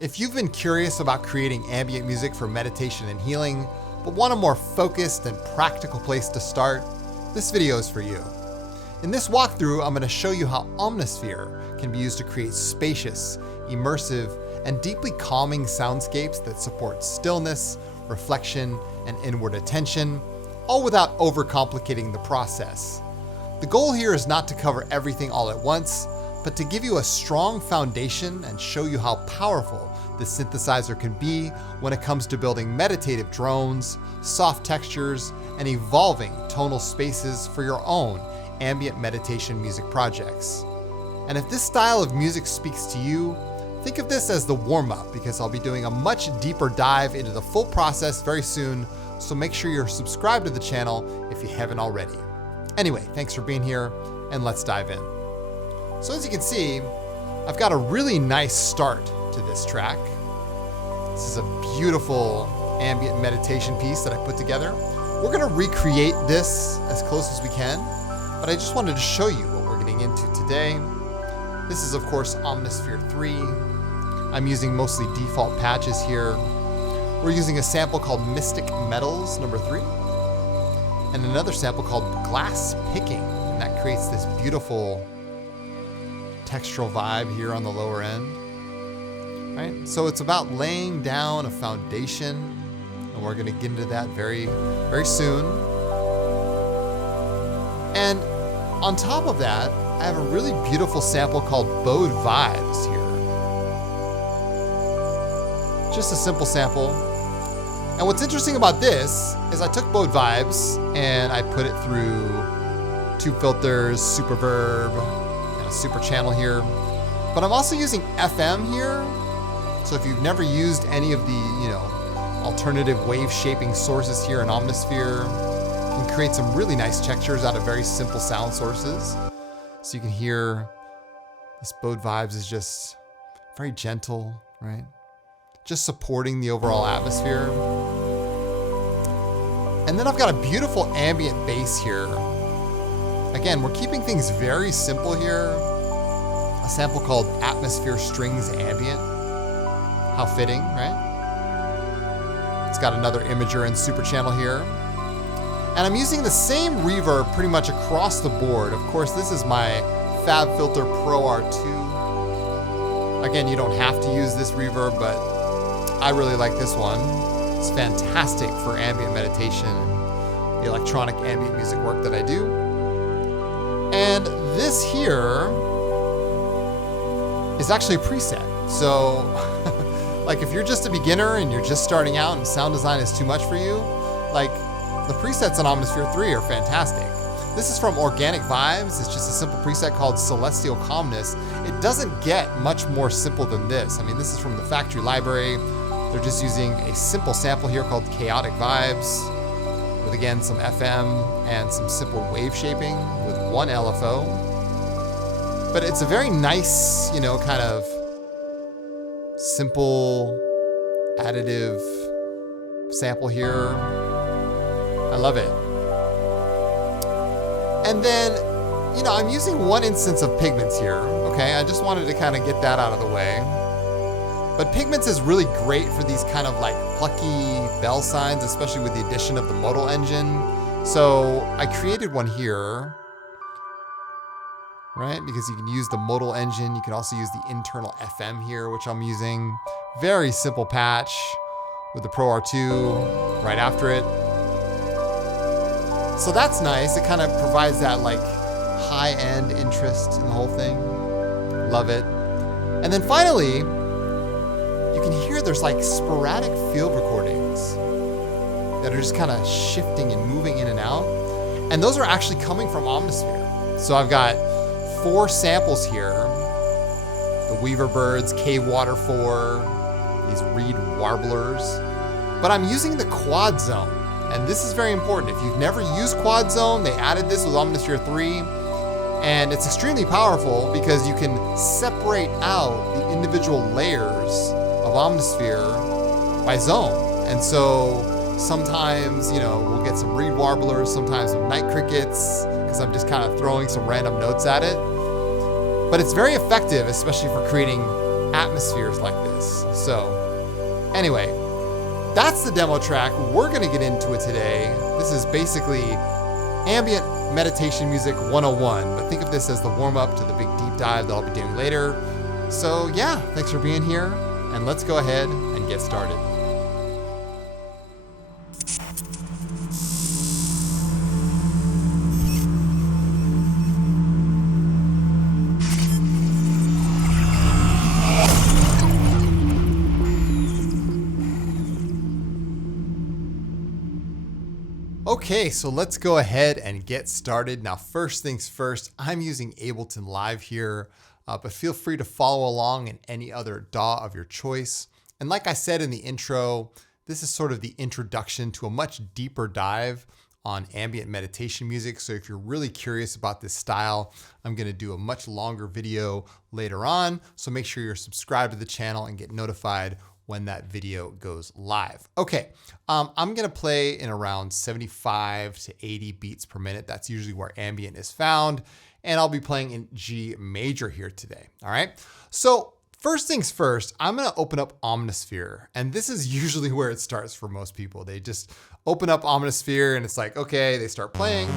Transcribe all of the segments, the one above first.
If you've been curious about creating ambient music for meditation and healing, but want a more focused and practical place to start, this video is for you. In this walkthrough, I'm going to show you how Omnisphere can be used to create spacious, immersive, and deeply calming soundscapes that support stillness, reflection, and inward attention, all without overcomplicating the process. The goal here is not to cover everything all at once, but to give you a strong foundation and show you how powerful this synthesizer can be when it comes to building meditative drones, soft textures, and evolving tonal spaces for your own ambient meditation music projects. And if this style of music speaks to you, think of this as the warm-up, because I'll be doing a much deeper dive into the full process very soon, so make sure you're subscribed to the channel if you haven't already. Anyway, thanks for being here, and let's dive in. So as you can see, I've got a really nice start to this track. This is a beautiful ambient meditation piece that I put together. We're gonna recreate this as close as we can, but I just wanted to show you what we're getting into today. This is, of course, Omnisphere 3. I'm using mostly default patches here. We're using a sample called Mystic Metals, number 3, and another sample called Glass Picking, and that creates this beautiful textural vibe here on the lower end. Right? So it's about laying down a foundation, and we're going to get into that very, very soon. And on top of that, I have a really beautiful sample called Bode Vibes here. Just a simple sample. And what's interesting about this is I took Bode Vibes and I put it through tube filters, super reverb, and a super channel here. But I'm also using FM here. So if you've never used any of the, alternative wave shaping sources here in Omnisphere, you can create some really nice textures out of very simple sound sources. So you can hear this Bode Vibes is just very gentle, right? Just supporting the overall atmosphere. And then I've got a beautiful ambient bass here. Again, we're keeping things very simple here. A sample called Atmosphere Strings Ambient. How fitting, right? It's got another imager and super channel here. And I'm using the same reverb pretty much across the board. Of course, this is my FabFilter Pro R2. Again, you don't have to use this reverb, but I really like this one. It's fantastic for ambient meditation, the electronic ambient music work that I do. And this here is actually a preset. So, like if you're just a beginner and you're just starting out and sound design is too much for you, like the presets on Omnisphere 3 are fantastic. This is from Organic Vibes. It's just a simple preset called Celestial Calmness. It doesn't get much more simple than this. I mean, this is from the factory library. They're just using a simple sample here called Chaotic Vibes with, again, some FM and some simple wave shaping with one LFO. But it's a very nice, kind of simple additive sample here. I love it. And then, I'm using one instance of Pigments here, okay? I just wanted to kind of get that out of the way. But Pigments is really great for these kind of like plucky bell signs, especially with the addition of the modal engine. So I created one here, right? Because you can use the modal engine. You can also use the internal FM here, which I'm using. Very simple patch with the Pro R2 right after it. So that's nice. It kind of provides that like high-end interest in the whole thing. Love it. And then finally, you can hear there's like sporadic field recordings that are just kind of shifting and moving in and out. And those are actually coming from Omnisphere. So I've got 4 samples here. The Weaver Birds, Cave Water 4, these reed warblers. But I'm using the quad zone. And this is very important. If you've never used quad zone, they added this with Omnisphere 3. And it's extremely powerful because you can separate out the individual layers of Omnisphere by zone. And so sometimes, we'll get some reed warblers, sometimes some night crickets, because I'm just kind of throwing some random notes at it. But it's very effective, especially for creating atmospheres like this. So anyway, that's the demo track. We're gonna get into it today. This is basically ambient meditation music 101, but think of this as the warm-up to the big deep dive that I'll be doing later. So yeah, thanks for being here, and let's go ahead and get started. Okay, so let's go ahead and get started. Now, first things first, I'm using Ableton Live here, but feel free to follow along in any other DAW of your choice. And like I said in the intro, this is sort of the introduction to a much deeper dive on ambient meditation music. So if you're really curious about this style, I'm gonna do a much longer video later on. So make sure you're subscribed to the channel and get notified when that video goes live. Okay, I'm gonna play in around 75 to 80 beats per minute. That's usually where ambient is found. And I'll be playing in G major here today, all right? So first things first, I'm gonna open up Omnisphere. And this is usually where it starts for most people. They just open up Omnisphere and it's like, okay, they start playing.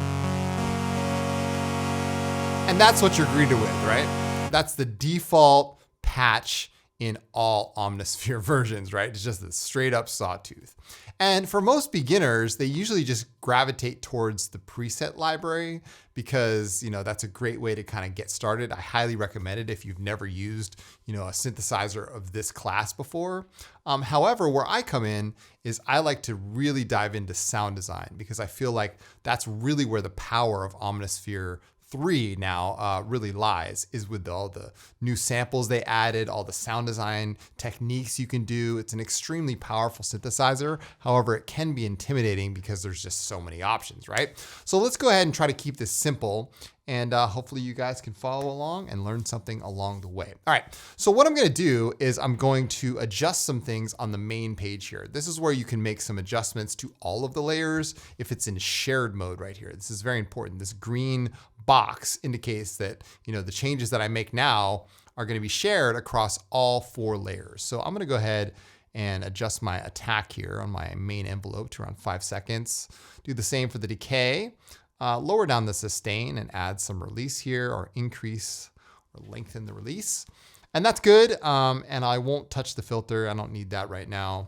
And that's what you're greeted with, right? That's the default patch in all Omnisphere versions, right? It's just a straight up sawtooth. And for most beginners, they usually just gravitate towards the preset library because, that's a great way to kind of get started. I highly recommend it if you've never used, a synthesizer of this class before. However, where I come in is I like to really dive into sound design because I feel like that's really where the power of Omnisphere 3 now really lies, is with all the new samples they added, all the sound design techniques you can do. It's an extremely powerful synthesizer. However, it can be intimidating because there's just so many options, right? So let's go ahead and try to keep this simple, and hopefully you guys can follow along and learn something along the way. All right, so what I'm gonna do is I'm going to adjust some things on the main page here. This is where you can make some adjustments to all of the layers if it's in shared mode right here. This is very important. This green box indicates that, the changes that I make now are gonna be shared across all 4 layers. So I'm gonna go ahead and adjust my attack here on my main envelope to around 5 seconds. Do the same for the decay. Lower down the sustain and add some release here, or increase or lengthen the release. And that's good. And I won't touch the filter. I don't need that right now.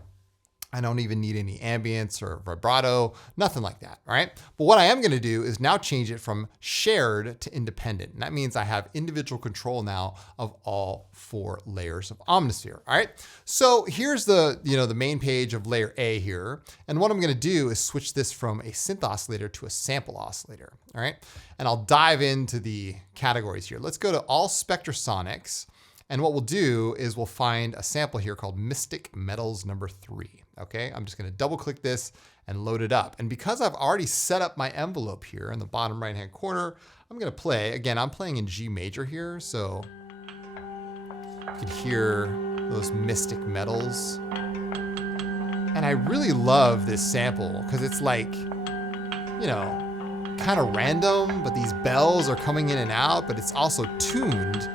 I don't even need any ambience or vibrato, nothing like that, all right? But what I am gonna do is now change it from shared to independent. And that means I have individual control now of all 4 layers of Omnisphere, all right? So here's the main page of layer A here. And what I'm gonna do is switch this from a synth oscillator to a sample oscillator, all right? And I'll dive into the categories here. Let's go to all Spectrasonics. And what we'll do is we'll find a sample here called Mystic Metals number 3. Okay, I'm just gonna double click this and load it up. And because I've already set up my envelope here in the bottom right-hand corner, I'm gonna play. Again, I'm playing in G major here, so you can hear those Mystic Metals. And I really love this sample because it's like, kind of random, but these bells are coming in and out, but it's also tuned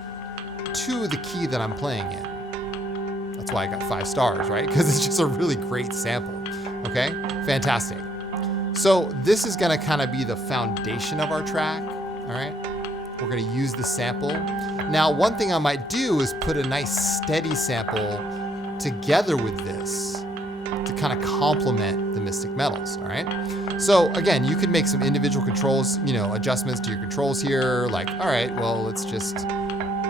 to the key that I'm playing in. That's why I got 5 stars, right? Because it's just a really great sample, okay? Fantastic. So this is gonna kind of be the foundation of our track, all right? We're gonna use the sample. Now, one thing I might do is put a nice steady sample together with this to kind of complement the Mystic Metals, all right? So again, you can make some individual controls, adjustments to your controls here, like, all right, well, let's just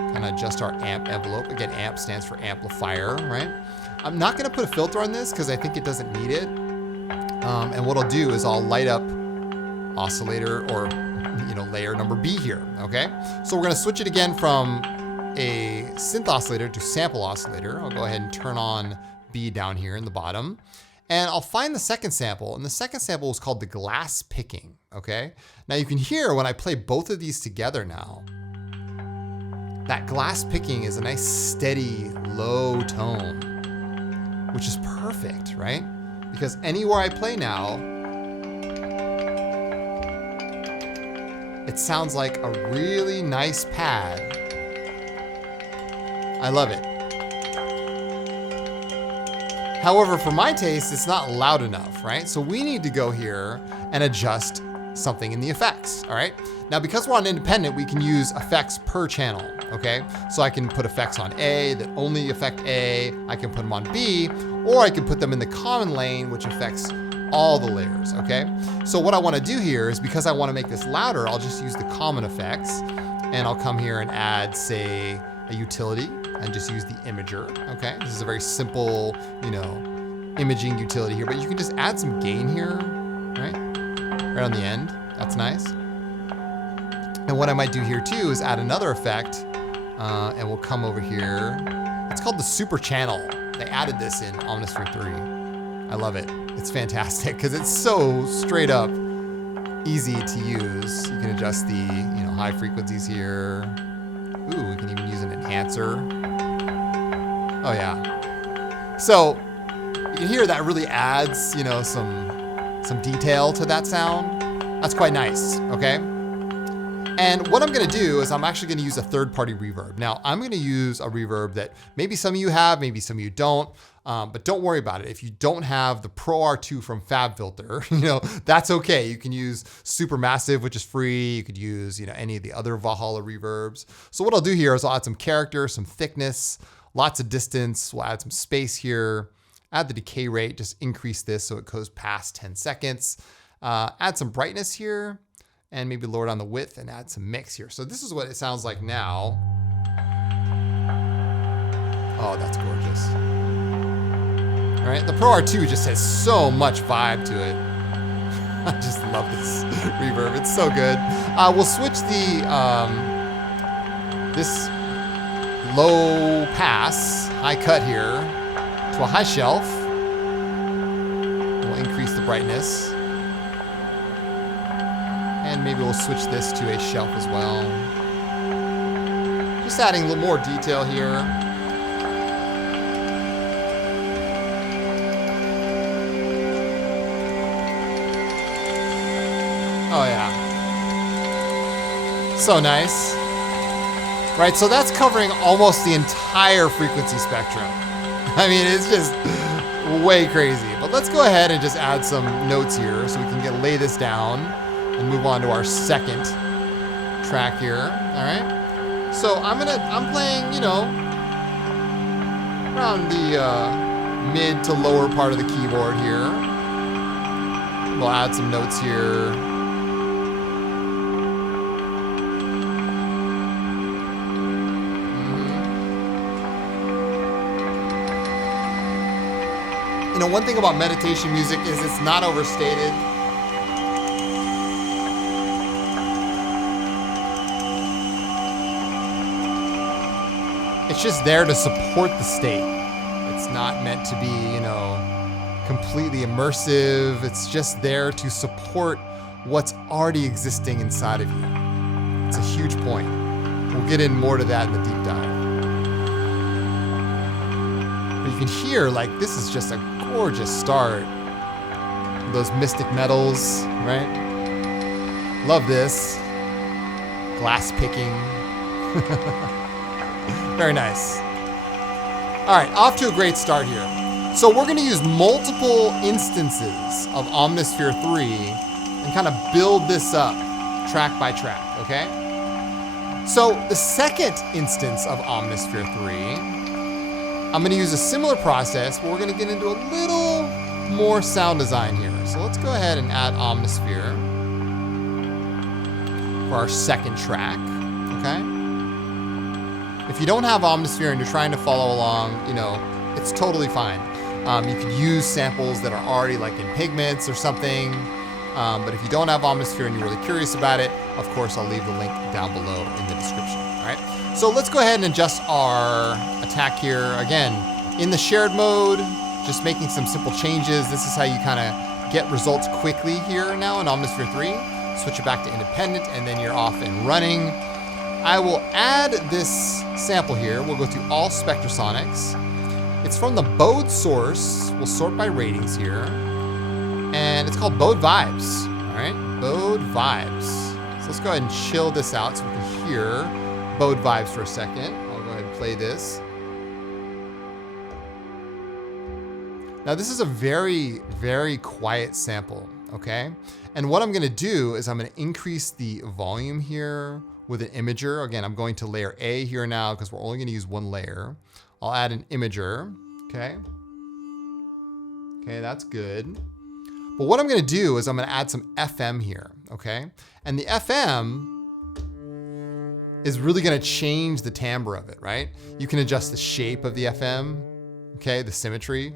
kind of adjust our amp envelope. Again, amp stands for amplifier, right? I'm not gonna put a filter on this because I think it doesn't need it. And what I'll do is I'll light up oscillator or layer number B here, okay? So we're gonna switch it again from a synth oscillator to sample oscillator. I'll go ahead and turn on B down here in the bottom. And I'll find the second sample, and the second sample is called the glass picking, okay? Now you can hear when I play both of these together now, that glass picking is a nice steady low tone, which is perfect, right? Because anywhere I play now, it sounds like a really nice pad. I love it. However, for my taste, it's not loud enough, right? So we need to go here and adjust something in the effects, all right? Now, because we're on independent, we can use effects per channel, okay? So I can put effects on A that only affect A, I can put them on B, or I can put them in the common lane, which affects all the layers, okay? So what I wanna do here is, because I wanna make this louder, I'll just use the common effects, and I'll come here and add, say, a utility, and just use the imager, okay? This is a very simple, you know, imaging utility here, but you can just add some gain here, right? Right on the end, that's nice. And what I might do here too is add another effect, and we'll come over here. It's called the super channel. They added this in Omnisphere 3. I love it. It's fantastic because it's so straight up easy to use. You can adjust the, you know, high frequencies here. Ooh, we can even use an enhancer. Oh yeah. So you can hear that really adds, you know, some detail to that sound. That's quite nice, okay? And what I'm gonna do is I'm actually gonna use a third-party reverb. Now, I'm gonna use a reverb that maybe some of you have, maybe some of you don't, but don't worry about it. If you don't have the Pro R2 from FabFilter, you know, that's okay. You can use Supermassive, which is free. You could use, you know, any of the other Valhalla reverbs. So what I'll do here is I'll add some character, some thickness, lots of distance. We'll add some space here, add the decay rate, just increase this so it goes past 10 seconds. Add some brightness here, and maybe lower down the width and add some mix here. So this is what it sounds like now. Oh, that's gorgeous. All right, the Pro R2 just has so much vibe to it. I just love this reverb, it's so good. We'll switch the, this low pass, high cut here, to a high shelf. We'll increase the brightness. And maybe we'll switch this to a shelf as well. Just adding a little more detail here. Oh yeah. So nice. Right, so that's covering almost the entire frequency spectrum. I mean, it's just way crazy. But let's go ahead and just add some notes here so we can lay this down and move on to our second track here, all right? So I'm playing, you know, around the mid to lower part of the keyboard here. We'll add some notes here. You know, one thing about meditation music is it's not overstated. It's just there to support the state. It's not meant to be, you know, completely immersive. It's just there to support what's already existing inside of you. It's a huge point. We'll get in more to that in the deep dive. But you can hear, like, this is just a gorgeous start. Those mystic metals, right? Love this. Glass picking. Very nice. All right, off to a great start here. So we're gonna use multiple instances of Omnisphere 3 and kind of build this up track by track, okay? So the second instance of Omnisphere 3, I'm gonna use a similar process, but we're gonna get into a little more sound design here. So let's go ahead and add Omnisphere for our second track, okay? If you don't have Omnisphere and you're trying to follow along, you know, it's totally fine. You could use samples that are already like in Pigments or something. But if you don't have Omnisphere and you're really curious about it, of course, I'll leave the link down below in the description, all right? So let's go ahead and adjust our attack here. Again, in the shared mode, just making some simple changes. This is how you kind of get results quickly here now in Omnisphere 3. Switch it back to independent and then you're off and running. I will add this sample here. We'll go to all Spectrasonics. It's from the Bode source. We'll sort by ratings here. And it's called Bode Vibes, all right? Bode Vibes. So let's go ahead and chill this out so we can hear Bode Vibes for a second. I'll go ahead and play this. Now this is a very, very quiet sample, okay? And what I'm gonna do is I'm gonna increase the volume here with an imager. Again, I'm going to layer A here now because we're only gonna use one layer. I'll add an imager, okay? Okay, that's good. But what I'm gonna do is I'm gonna add some FM here, okay? And the FM is really gonna change the timbre of it, right? You can adjust the shape of the FM, okay? The symmetry,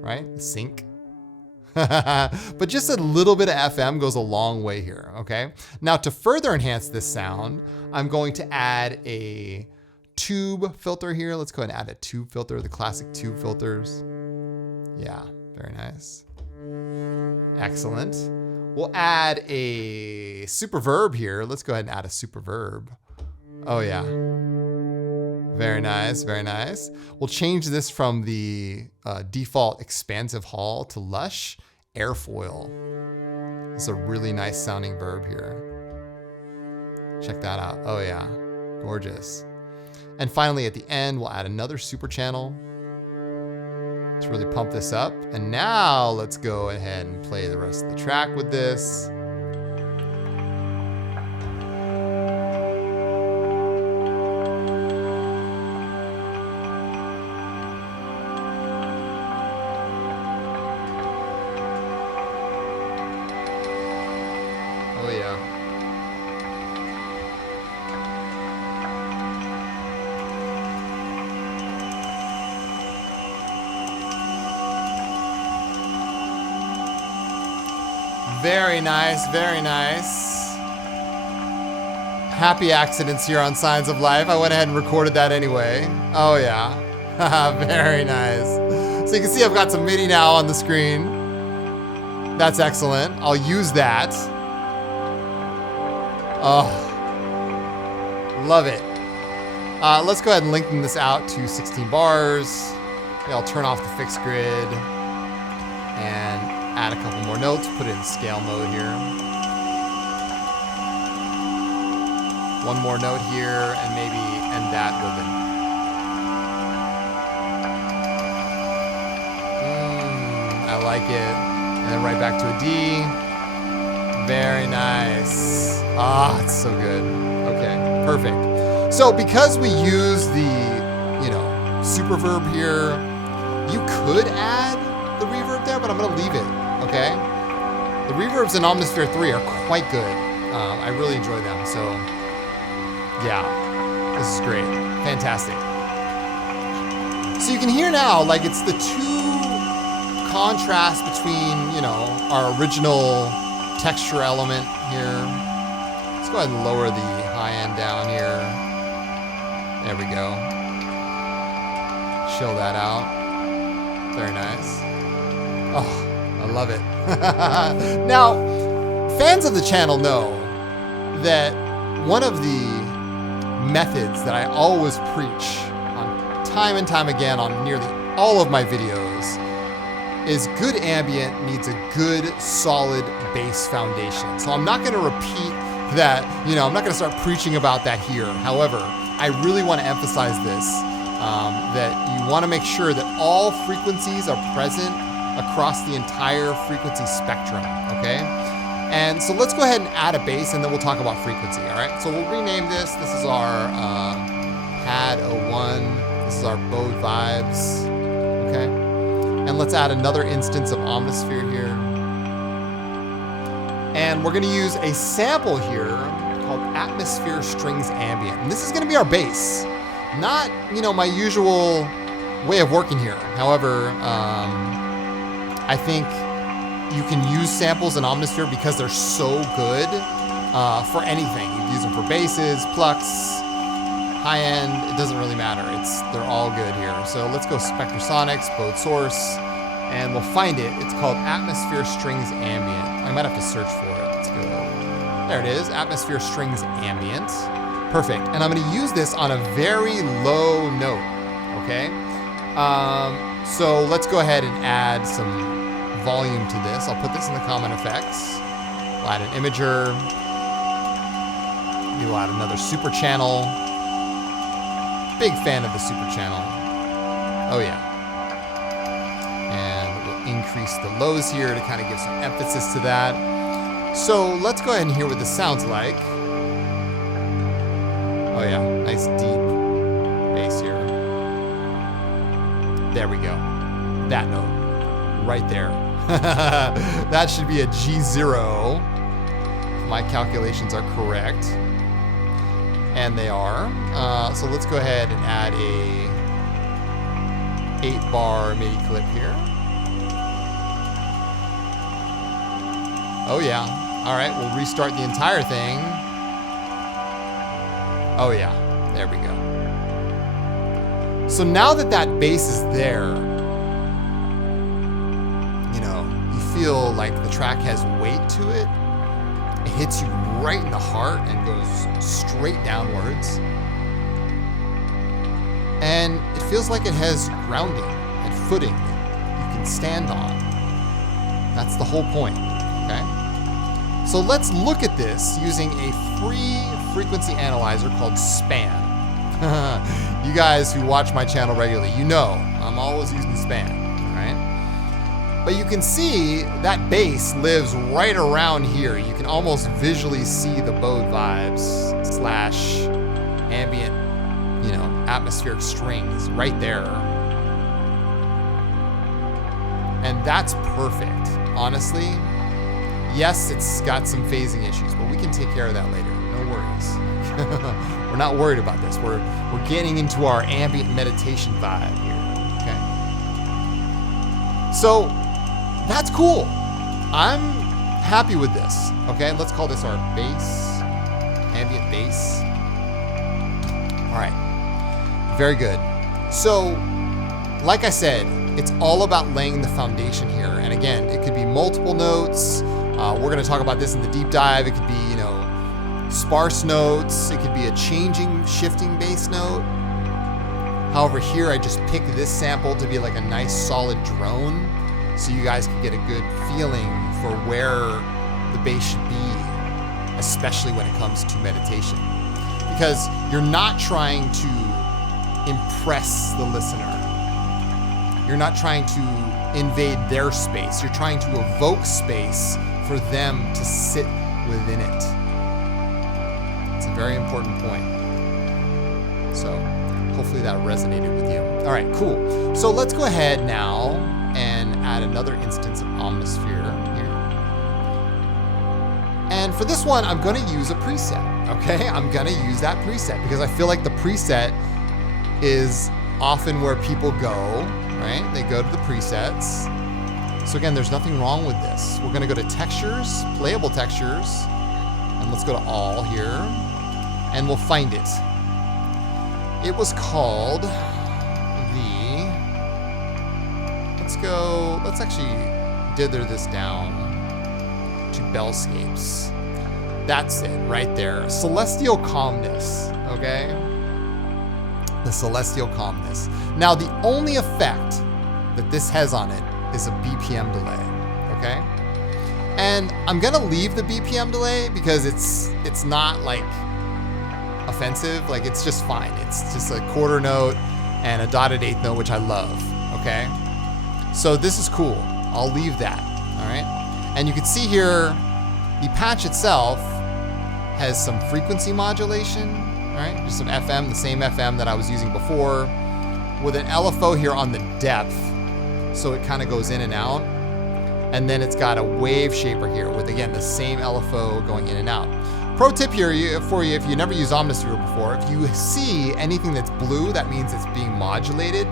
right? The sync. But just a little bit of FM goes a long way here, okay? Now to further enhance this sound, I'm going to add a tube filter here. Let's go ahead and add a tube filter, the classic tube filters. Yeah, very nice. Excellent. We'll add a super verb here. Let's go ahead and add a super verb. Oh yeah. Very nice, very nice. We'll change this from the default expansive hall to lush airfoil. It's a really nice sounding verb here. Check that out. Oh yeah, gorgeous. And finally at the end, we'll add another super channel to really pump this up. And now let's go ahead and play the rest of the track with this. Oh yeah. Very nice, very nice. Happy accidents here on Signs of Life. I went ahead and recorded that anyway. Oh yeah, very nice. So you can see I've got some MIDI now on the screen. That's excellent. I'll use that. Oh, love it. Let's go ahead and lengthen this out to 16 bars. Maybe I'll turn off the fixed grid and add a couple more notes, put it in scale mode here. One more note here, and maybe end that with an I like it. And then right back to a D. Very nice. Ah, it's so good. Okay, perfect. So because we use the, super verb here, you could add the reverb there, but I'm gonna leave it, okay? The reverbs in Omnisphere 3 are quite good. I really enjoy them, so yeah, this is great, fantastic. So you can hear now, like it's the two contrasts between, our original texture element here. Let's go ahead and lower the high end down here. There we go. Chill that out. Very nice. Oh, I love it. Now, fans of the channel know that one of the methods that I always preach on time and time again on nearly all of my videos is good ambient needs a good, solid bass foundation. So I'm not going to repeat that, I'm not going to start preaching about that here. However, I really want to emphasize this, that you want to make sure that all frequencies are present across the entire frequency spectrum, okay? And so let's go ahead and add a bass and then we'll talk about frequency, all right? So we'll rename this. This is our Pad 01. This is our Bode Vibes, okay? And let's add another instance of Omnisphere here. And we're gonna use a sample here called Atmosphere Strings Ambient. And this is gonna be our bass. Not, my usual way of working here. However, I think you can use samples in Omnisphere because they're so good for anything. You can use them for basses, plucks, high end, it doesn't really matter. They're all good here. So let's go Spectrasonics, Bode Source, and we'll find it. It's called Atmosphere Strings Ambient. I might have to search for it. Let's go. There it is, Atmosphere Strings Ambient. Perfect. And I'm going to use this on a very low note, okay? So let's go ahead and add some volume to this. I'll put this in the common effects. We'll add an imager. We'll add another super channel. Big fan of the super channel. Oh yeah. increase the lows here to kind of give some emphasis to that. So let's go ahead and hear what this sounds like. Oh yeah, nice deep bass here. There we go. That note right there. That should be a G0. If my calculations are correct. And they are. So let's go ahead and add a 8-bar MIDI clip here. Oh yeah. All right, we'll restart the entire thing. Oh yeah, there we go. So now that that bass is there, you know, you feel like the track has weight to it. It hits you right in the heart and goes straight downwards. And it feels like it has grounding and footing that you can stand on. That's the whole point, okay? So let's look at this using a free frequency analyzer called Span. You guys who watch my channel regularly, you know I'm always using Span, all right? But you can see that bass lives right around here. You can almost visually see the bowed vibes / ambient, you know, atmospheric strings right there. And that's perfect, honestly. Yes, it's got some phasing issues, but we can take care of that later. No worries. We're not worried about this. We're getting into our ambient meditation vibe here, okay? So that's cool. I'm happy with this, okay? Let's call this our bass, ambient bass. All right, very good. So, like I said, it's all about laying the foundation here. And again, it could be multiple notes. We're gonna talk about this in the deep dive. It could be, you know, sparse notes. It could be a changing, shifting bass note. However, here I just picked this sample to be like a nice solid drone, so you guys can get a good feeling for where the bass should be, especially when it comes to meditation. Because you're not trying to impress the listener. You're not trying to invade their space. You're trying to evoke space for them to sit within it. It's a very important point. So hopefully that resonated with you. All right, cool. So let's go ahead now and add another instance of Omnisphere here. And for this one, I'm gonna use a preset, okay? I'm gonna use that preset because I feel like the preset is often where people go, right? They go to the presets. So again, there's nothing wrong with this. We're gonna go to textures, playable textures, and let's go to all here, and we'll find it. It was called the, let's actually dither this down to bellscapes. That's it right there. Celestial calmness, okay? The celestial calmness. Now, the only effect that this has on it is a BPM delay, okay? And I'm gonna leave the BPM delay because it's not like offensive, like it's just fine. It's just a quarter note and a dotted eighth note, which I love, okay? So this is cool, I'll leave that, all right? And you can see here, the patch itself has some frequency modulation, all right? Just some FM, the same FM that I was using before, with an LFO here on the depth, so it kind of goes in and out. And then it's got a wave shaper here with, again, the same LFO going in and out. Pro tip here for you, if you never used Omnisphere before, if you see anything that's blue, that means it's being modulated.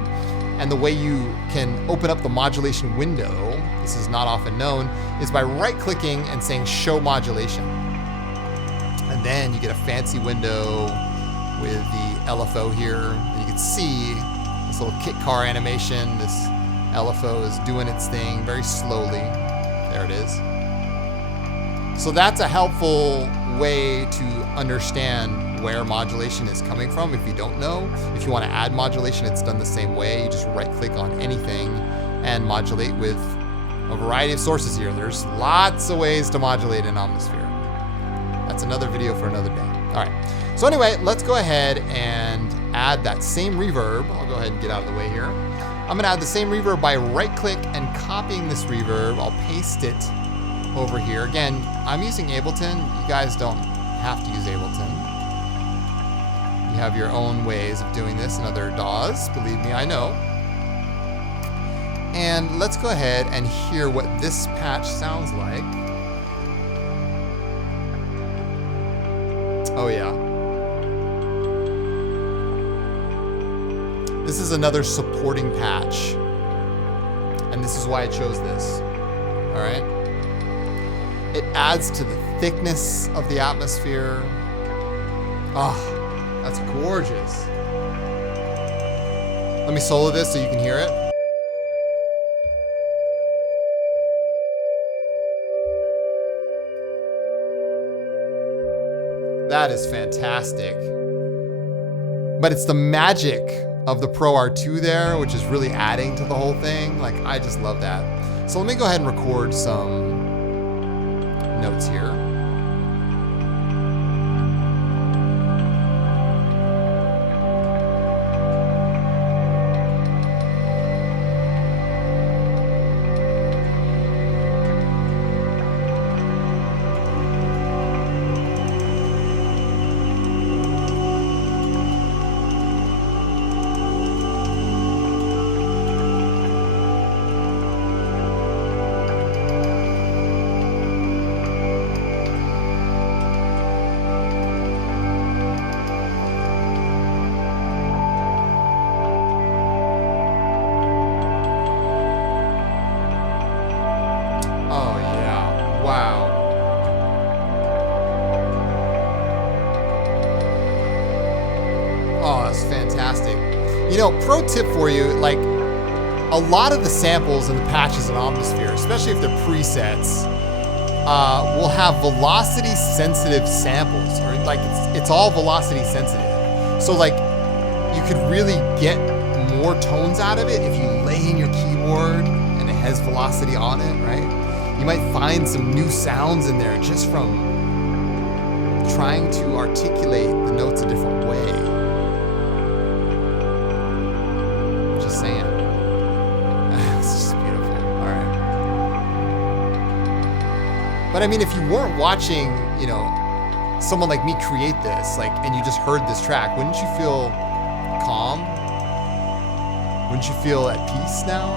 And the way you can open up the modulation window, this is not often known, is by right-clicking and saying Show Modulation. And then you get a fancy window with the LFO here. And you can see this little kit car animation. This LFO is doing its thing very slowly. There it is. So that's a helpful way to understand where modulation is coming from if you don't know. If you want to add modulation, it's done the same way. You just right-click on anything and modulate with a variety of sources here. There's lots of ways to modulate in Omnisphere. That's another video for another day. All right. So anyway, let's go ahead and add that same reverb. I'll go ahead and get out of the way here. I'm gonna add the same reverb by right-click and copying this reverb. I'll paste it over here. Again, I'm using Ableton. You guys don't have to use Ableton. You have your own ways of doing this in other DAWs. Believe me, I know. And let's go ahead and hear what this patch sounds like. Oh yeah. This is another supporting patch. And this is why I chose this. All right. It adds to the thickness of the atmosphere. Ah, oh, that's gorgeous. Let me solo this so you can hear it. That is fantastic. But it's the magic of the Pro R2 there, which is really adding to the whole thing. Like, I just love that. So let me go ahead and record some notes here. Fantastic. You know, pro tip for you, like a lot of the samples and the patches in Omnisphere, especially if they're presets, will have velocity sensitive samples, or like it's all velocity sensitive. So like you could really get more tones out of it if you lay in your keyboard and it has velocity on it, right? You might find some new sounds in there just from trying to articulate the notes a different way. Saying. It's just beautiful. All right. But I mean, if you weren't watching, you know, someone like me create this, like, and you just heard this track, wouldn't you feel calm? Wouldn't you feel at peace now?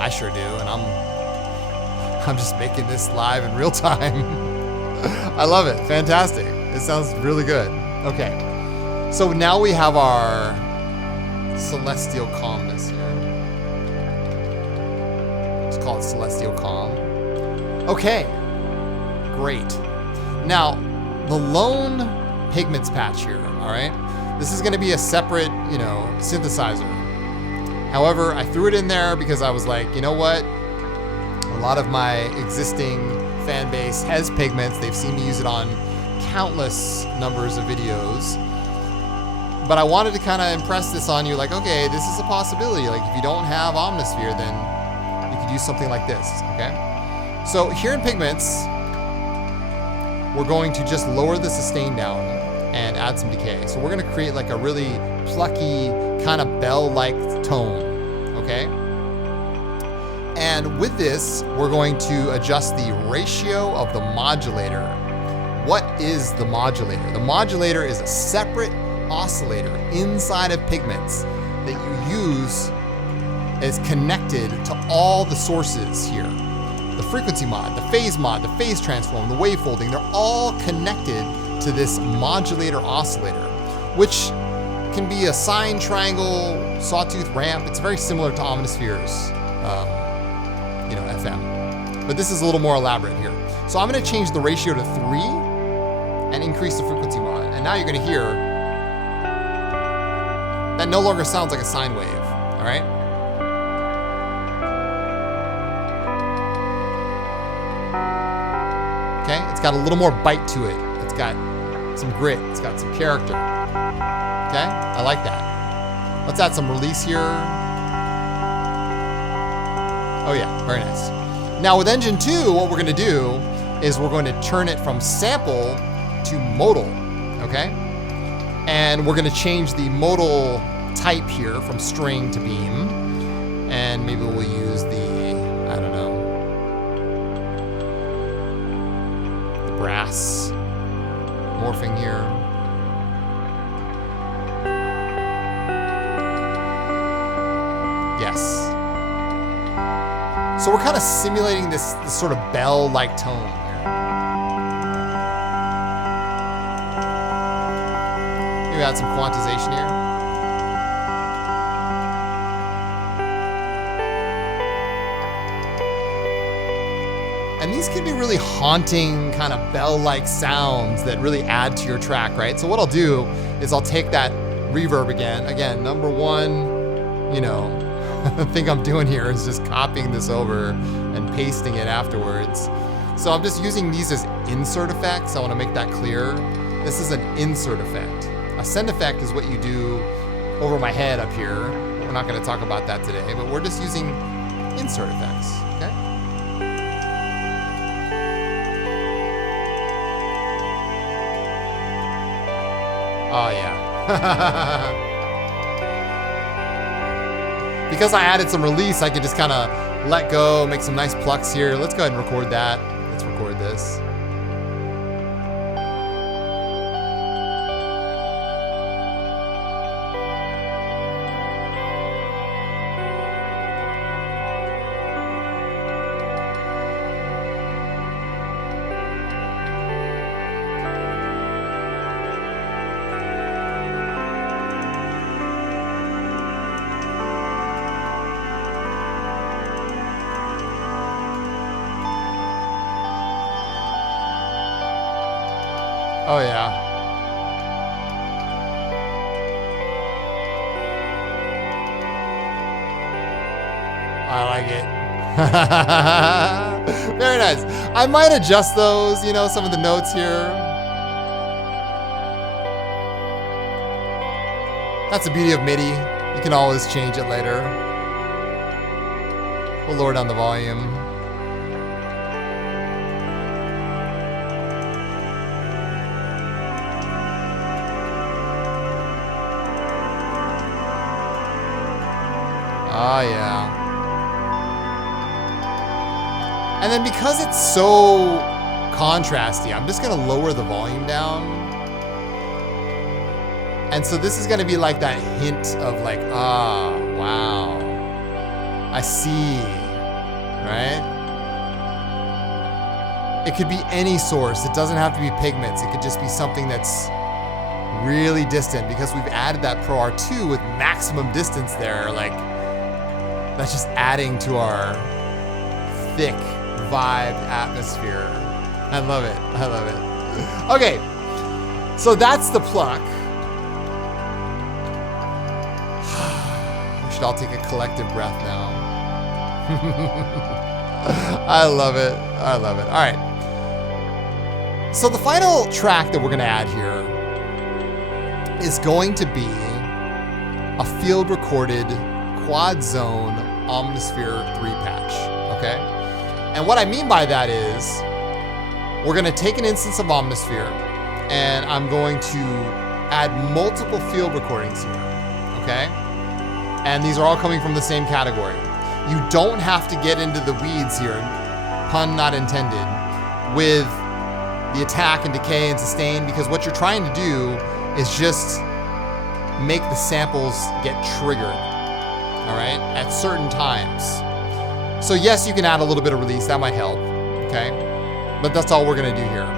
I sure do, and I'm just making this live in real time. I love it. Fantastic. It sounds really good. Okay. So now we have our celestial calmness here. Let's call it celestial calm. Okay, great. Now, the lone pigments patch here, all right? This is gonna be a separate, you know, synthesizer. However, I threw it in there because I was like, you know what? A lot of my existing fan base has pigments. They've seen me use it on countless numbers of videos. But I wanted to kind of impress this on you, like, okay, this is a possibility. Like, if you don't have Omnisphere, then you could use something like this, okay? So here in Pigments, we're going to just lower the sustain down and add some decay. So we're gonna create like a really plucky, kind of bell-like tone, okay? And with this, we're going to adjust the ratio of the modulator. What is the modulator? The modulator is a separate oscillator inside of Pigments that you use is connected to all the sources here. The frequency mod, the phase transform, the wave folding, they're all connected to this modulator oscillator, which can be a sine, triangle, sawtooth, ramp. It's very similar to Omnisphere's, you know, FM. But this is a little more elaborate here. So I'm gonna change the ratio to 3 and increase the frequency mod. And now you're gonna hear that no longer sounds like a sine wave, all right? Okay, it's got a little more bite to it. It's got some grit, it's got some character. Okay, I like that. Let's add some release here. Oh yeah, very nice. Now with Engine 2, what we're gonna do is we're going to turn it from sample to modal, okay? And we're gonna change the modal type here from string to beam. And maybe we'll use the, I don't know, the brass morphing here. Yes. So we're kind of simulating this sort of bell-like tone here. Maybe add some quantization here. And these can be really haunting kind of bell-like sounds that really add to your track, right? So what I'll do is I'll take that reverb again, number one, you know, thing I'm doing here is just copying this over and pasting it afterwards. So I'm just using these as insert effects. I want to make that clear. This is an insert effect. A send effect is what you do over my head up here. We're not going to talk about that today, but we're just using insert effects, okay? Oh yeah. Because I added some release, I can just kind of let go, make some nice plucks here. Let's go ahead and record that. Let's record this. Oh yeah. I like it. Very nice. I might adjust those, you know, some of the notes here. That's the beauty of MIDI. You can always change it later. We'll lower down the volume. Oh yeah. And then because it's so contrasty, I'm just gonna lower the volume down. And so this is gonna be like that hint of like, ah, wow. I see, right? It could be any source. It doesn't have to be pigments. It could just be something that's really distant because we've added that Pro R2 with maximum distance there. Like, that's just adding to our thick vibed atmosphere. I love it. I love it. Okay, so that's the pluck. We should all take a collective breath now. I love it. I love it. All right. So the final track that we're going to add here is going to be a field recorded quad zone Omnisphere 3 patch, okay? And what I mean by that is we're gonna take an instance of Omnisphere and I'm going to add multiple field recordings here, okay? And these are all coming from the same category. You don't have to get into the weeds here, pun not intended, with the attack and decay and sustain, because what you're trying to do is just make the samples get triggered. All right, at certain times. So yes, you can add a little bit of release, that might help, okay? But that's all we're gonna do here.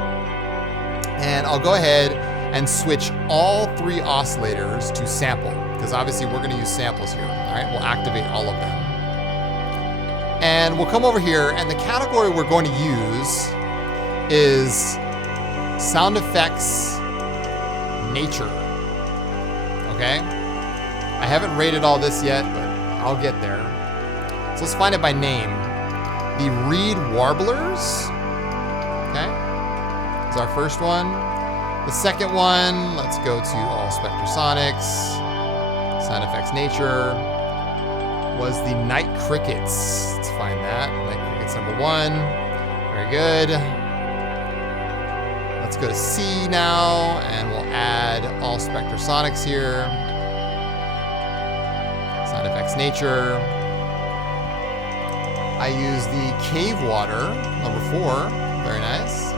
And I'll go ahead and switch all 3 oscillators to sample, because obviously we're gonna use samples here, all right? We'll activate all of them. And we'll come over here, and the category we're going to use is sound effects nature, okay? I haven't rated all this yet, but I'll get there. So let's find it by name. The Reed Warblers, okay? Is our first one. The second one, let's go to all Spectrasonics. Sound effects nature was the Night Crickets. Let's find that. Night Crickets number 1. Very good. Let's go to C now, and we'll add all Spectrasonics here. relax nature. I use the cave water, number 4. Very nice.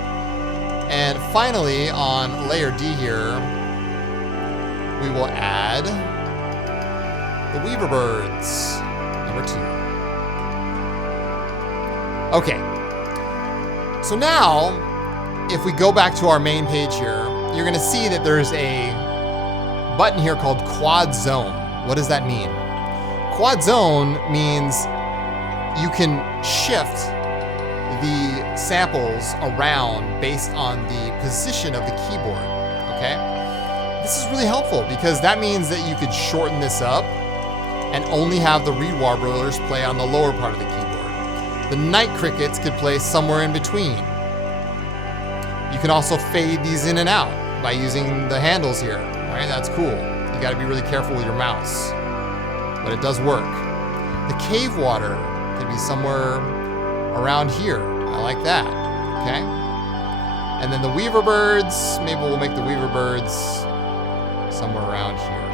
And finally, on layer D here, we will add the Weaver Birds, number 2. Okay. So now, if we go back to our main page here, you're going to see that there's a button here called Quad Zone. What does that mean? Quad Zone means you can shift the samples around based on the position of the keyboard, okay? This is really helpful because that means that you could shorten this up and only have the reed warblers play on the lower part of the keyboard. The night crickets could play somewhere in between. You can also fade these in and out by using the handles here, right? That's cool. You gotta be really careful with your mouse, but it does work. The cave water could be somewhere around here. I like that, okay? And then the Weaver Birds, maybe we'll make the Weaver Birds somewhere around here,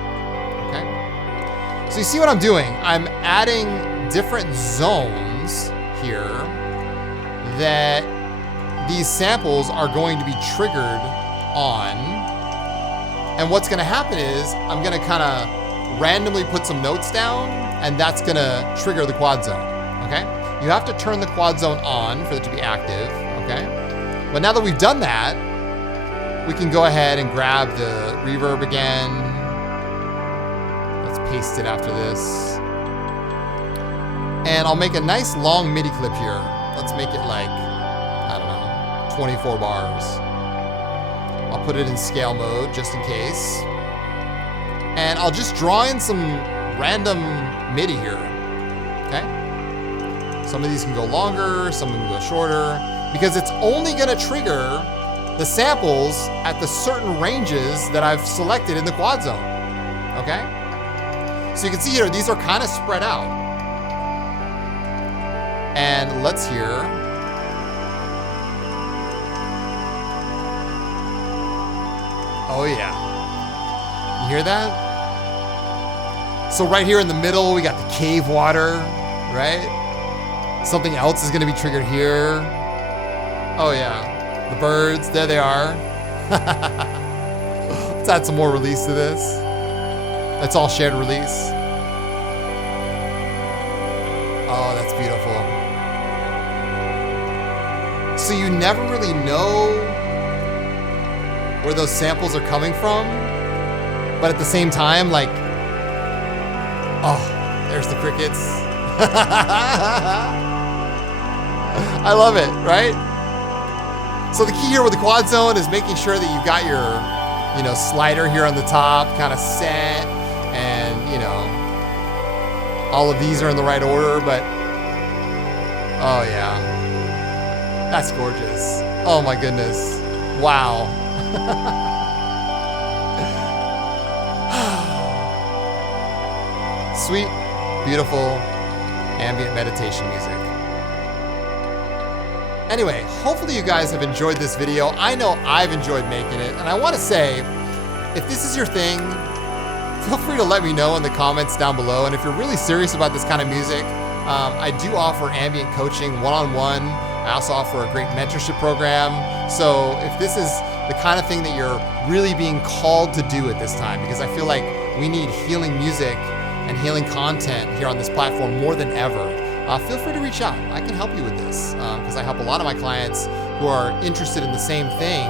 okay? So you see what I'm doing? I'm adding different zones here that these samples are going to be triggered on. And what's gonna happen is I'm gonna kinda randomly put some notes down, and that's gonna trigger the quad zone, okay? You have to turn the quad zone on for it to be active, okay? But now that we've done that, we can go ahead and grab the reverb again. Let's paste it after this. And I'll make a nice long MIDI clip here. Let's make it like, I don't know, 24 bars. I'll put it in scale mode just in case. And I'll just draw in some random MIDI here, okay? Some of these can go longer, some can go shorter, because it's only gonna trigger the samples at the certain ranges that I've selected in the quad zone, okay? So you can see here, these are kind of spread out. And let's hear. Oh yeah, you hear that? So right here in the middle, we got the cave water, right? Something else is gonna be triggered here. Oh yeah, the birds, there they are. Let's add some more release to this. That's all shared release. Oh, that's beautiful. So you never really know where those samples are coming from, but at the same time, like, oh, there's the crickets. I love it, right? So the key here with the quad zone is making sure that you've got your, slider here on the top kind of set, and, all of these are in the right order, but, oh yeah, that's gorgeous. Oh my goodness. Wow. Sweet, beautiful, ambient meditation music. Anyway, hopefully you guys have enjoyed this video. I know I've enjoyed making it, and I want to say, if this is your thing, feel free to let me know in the comments down below. And if you're really serious about this kind of music, I do offer ambient coaching one-on-one. I also offer a great mentorship program. So if this is the kind of thing that you're really being called to do at this time, because I feel like we need healing music and healing content here on this platform more than ever, feel free to reach out. I can help you with this because I help a lot of my clients who are interested in the same thing,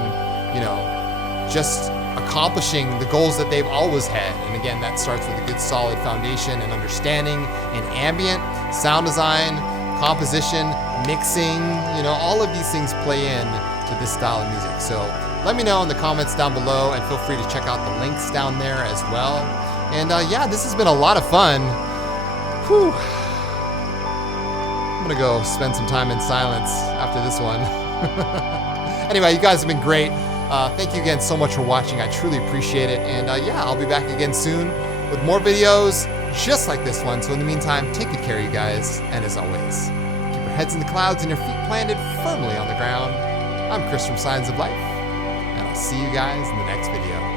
just accomplishing the goals that they've always had. And again, that starts with a good solid foundation and understanding in ambient, sound design, composition, mixing, all of these things play in to this style of music. So let me know in the comments down below, and feel free to check out the links down there as well. And yeah, this has been a lot of fun. Whew. I'm gonna go spend some time in silence after this one. Anyway, you guys have been great. Thank you again so much for watching. I truly appreciate it. And yeah, I'll be back again soon with more videos just like this one. So in the meantime, take good care, you guys. And as always, keep your heads in the clouds and your feet planted firmly on the ground. I'm Chris from Signs of Life, and I'll see you guys in the next video.